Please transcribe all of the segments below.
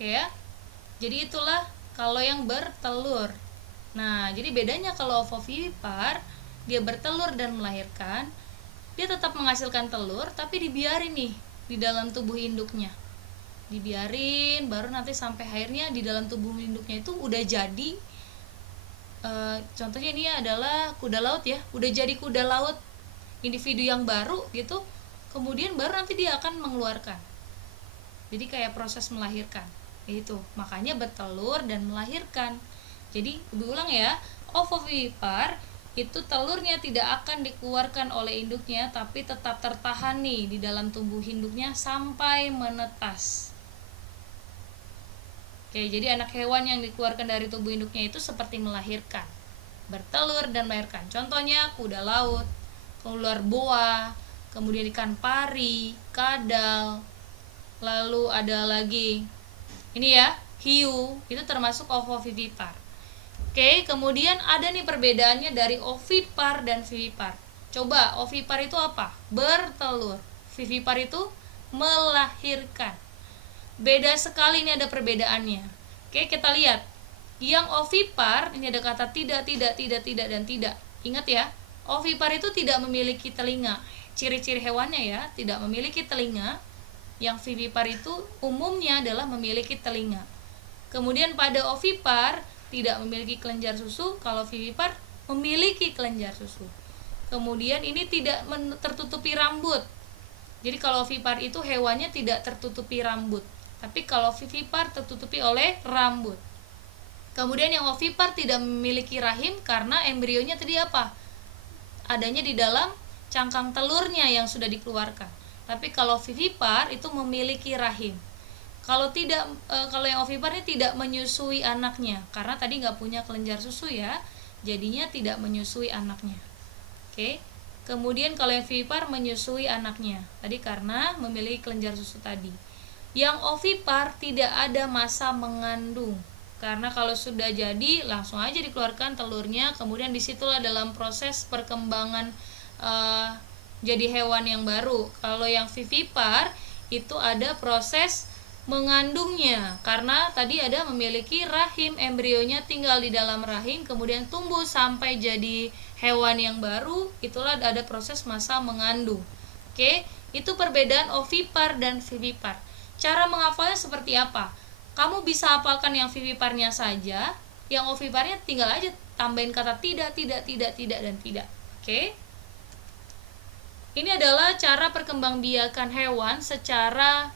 Oke ya. Jadi itulah kalau yang bertelur. Nah, jadi bedanya kalau ovovivipar, dia bertelur dan melahirkan, dia tetap menghasilkan telur tapi dibiarin nih di dalam tubuh induknya. Dibiarin, baru nanti sampai akhirnya di dalam tubuh induknya itu udah jadi contohnya ini adalah kuda laut ya, udah jadi kuda laut individu yang baru gitu, kemudian baru nanti dia akan mengeluarkan. Jadi kayak proses melahirkan itu, makanya bertelur dan melahirkan. Jadi diulang ya, ovovivipar itu telurnya tidak akan dikeluarkan oleh induknya tapi tetap tertahan nih di dalam tubuh induknya sampai menetas. Oke, jadi anak hewan yang dikeluarkan dari tubuh induknya itu seperti melahirkan, bertelur dan melahirkan. Contohnya kuda laut, ular boa, kemudian ikan pari, kadal, lalu ada lagi ini ya, hiu, itu termasuk ovovivipar. Oke, kemudian ada nih perbedaannya dari ovipar dan vivipar. Coba, ovipar itu apa? Bertelur. Vivipar itu melahirkan. Beda sekali, ini ada perbedaannya. Oke, kita lihat. Yang ovipar, ini ada kata tidak, dan tidak. Ingat ya, ovipar itu tidak memiliki telinga. Ciri-ciri hewannya ya, tidak memiliki telinga. Yang vivipar itu umumnya adalah memiliki telinga. Kemudian pada ovipar tidak memiliki kelenjar susu, kalau vivipar memiliki kelenjar susu. Kemudian ini tidak tertutupi rambut. Jadi kalau ovipar itu hewannya tidak tertutupi rambut, tapi kalau vivipar tertutupi oleh rambut. Kemudian yang ovipar tidak memiliki rahim karena embrionya tadi apa? Adanya di dalam cangkang telurnya yang sudah dikeluarkan. Tapi kalau vivipar itu memiliki rahim. Kalau yang ovipar ini tidak menyusui anaknya karena tadi nggak punya kelenjar susu ya, jadinya tidak menyusui anaknya. Oke. Kemudian kalau yang vivipar menyusui anaknya tadi karena memiliki kelenjar susu tadi. Yang ovipar tidak ada masa mengandung karena kalau sudah jadi langsung aja dikeluarkan telurnya, kemudian disitulah dalam proses perkembangan jadi hewan yang baru. Kalau yang vivipar itu ada proses mengandungnya karena tadi ada memiliki rahim, embrionya tinggal di dalam rahim, kemudian tumbuh sampai jadi hewan yang baru, itulah ada proses masa mengandung. Oke, itu perbedaan ovipar dan vivipar. Cara menghafalnya seperti apa? Kamu bisa hafalkan yang viviparnya saja, yang oviparnya tinggal aja tambahin kata tidak, dan tidak. Oke. Ini adalah cara perkembangbiakan hewan secara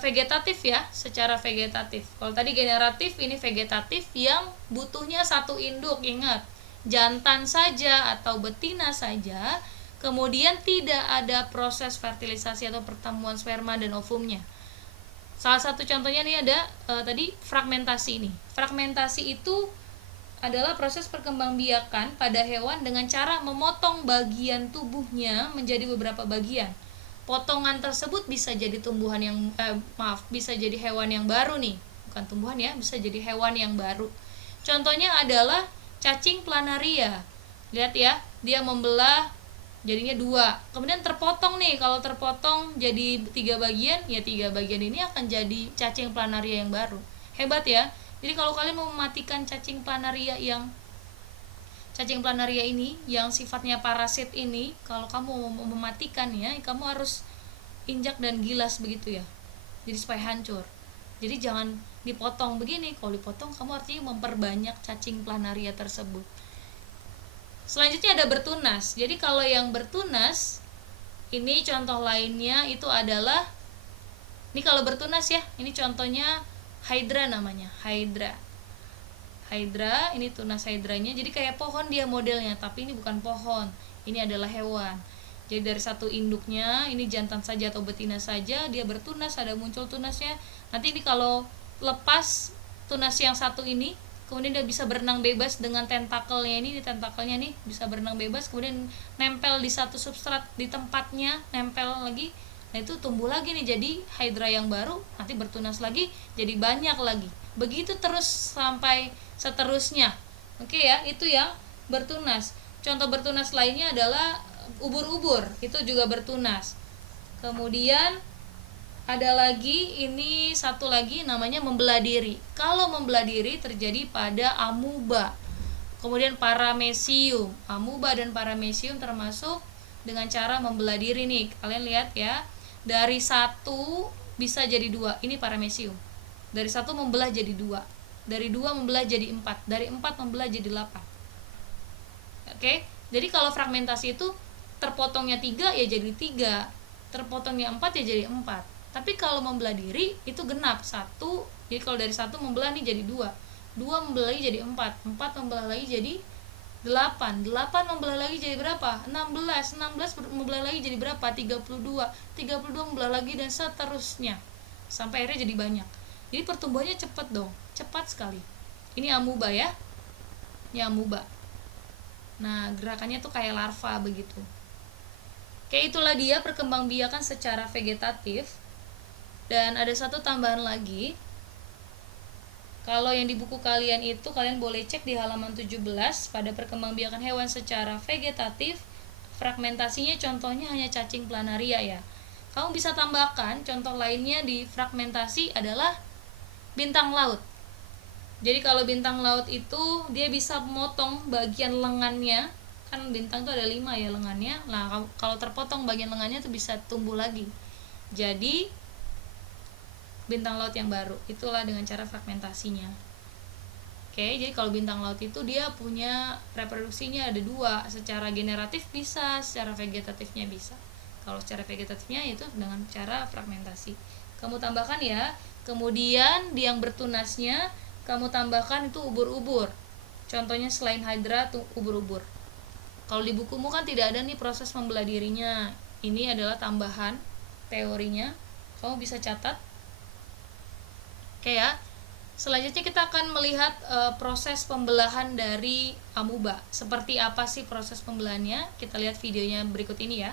vegetatif ya, secara vegetatif. Kalau tadi generatif, ini vegetatif yang butuhnya satu induk. Ingat, jantan saja atau betina saja, kemudian tidak ada proses fertilisasi atau pertemuan sperma dan ovumnya. Salah satu contohnya nih ada tadi fragmentasi ini. Fragmentasi itu adalah proses perkembangbiakan pada hewan dengan cara memotong bagian tubuhnya menjadi beberapa bagian. Potongan tersebut bisa jadi tumbuhan yang bisa jadi hewan yang baru nih, bukan tumbuhan ya, bisa jadi hewan yang baru. Contohnya adalah cacing planaria. Lihat ya, dia membelah jadinya 2, kemudian terpotong nih. Kalau terpotong jadi 3 bagian, ya 3 bagian ini akan jadi cacing planaria yang baru. Hebat ya. Jadi kalau kalian mau mematikan cacing planaria ini yang sifatnya parasit ini, kalau kamu mau mematikan ya, kamu harus injak dan gilas begitu ya, jadi supaya hancur. Jadi jangan dipotong begini. Kalau dipotong kamu artinya memperbanyak cacing planaria tersebut. Selanjutnya ada bertunas. Jadi kalau yang bertunas ini contoh lainnya itu adalah, ini kalau bertunas ya, ini contohnya hydra namanya, hydra, ini tunas hydranya. Jadi kayak pohon dia modelnya, tapi ini bukan pohon, ini adalah hewan. Jadi dari satu induknya, ini jantan saja atau betina saja, dia bertunas, ada muncul tunasnya. Nanti ini kalau lepas tunas yang satu ini, kemudian dia bisa berenang bebas dengan tentakelnya ini, tentakelnya nih bisa berenang bebas, kemudian nempel di satu substrat di tempatnya, nempel lagi. Nah itu tumbuh lagi nih jadi hydra yang baru, nanti bertunas lagi, jadi banyak lagi. Begitu terus sampai seterusnya. Oke ya, itu yang bertunas. Contoh bertunas lainnya adalah ubur-ubur, itu juga bertunas. Kemudian Ada lagi, ini satu lagi namanya membelah diri. Kalau membelah diri terjadi pada amuba. Kemudian paramecium. Amuba dan paramecium termasuk dengan cara membelah diri nih. Kalian lihat ya. Dari satu bisa jadi dua. Ini paramecium. Dari satu membelah jadi dua. Dari dua membelah jadi empat. Dari empat membelah jadi 8. Oke. Jadi kalau fragmentasi itu terpotongnya 3 ya jadi 3. Terpotongnya 4 ya jadi 4. Tapi kalau membelah diri itu genap satu, jadi kalau dari satu membelah nih jadi 2, 2 membelah lagi jadi 4, 4 membelah lagi jadi 8, 8 membelah lagi jadi berapa? 16, 16 membelah lagi jadi berapa? 32, 32 membelah lagi dan seterusnya sampai akhirnya jadi banyak. Jadi pertumbuhannya cepat dong, cepat sekali. Ini amuba ya, ini amuba. Nah gerakannya tuh kayak larva begitu. Oke, itulah dia perkembangbiakan secara vegetatif. Dan ada satu tambahan lagi. Kalau yang di buku kalian itu kalian boleh cek di halaman 17 pada perkembangbiakan hewan secara vegetatif. Fragmentasinya contohnya hanya cacing planaria ya. Kamu bisa tambahkan contoh lainnya di fragmentasi adalah bintang laut. Jadi kalau bintang laut itu dia bisa memotong bagian lengannya. Kan bintang itu ada 5 ya lengannya. Nah, kalau terpotong bagian lengannya itu bisa tumbuh lagi. Jadi bintang laut yang baru, itulah dengan cara fragmentasinya. Oke, jadi kalau bintang laut itu dia punya reproduksinya ada 2, secara generatif bisa, secara vegetatifnya bisa. Kalau secara vegetatifnya itu dengan cara fragmentasi. Kamu tambahkan ya. Kemudian di yang bertunasnya kamu tambahkan itu ubur-ubur. Contohnya selain hydra tuh ubur-ubur. Kalau di bukumu kan tidak ada nih proses membelah dirinya. Ini adalah tambahan teorinya. Kamu bisa catat. Oke ya. Selanjutnya kita akan melihat proses pembelahan dari amuba. Seperti apa sih proses pembelahannya? Kita lihat videonya berikut ini ya.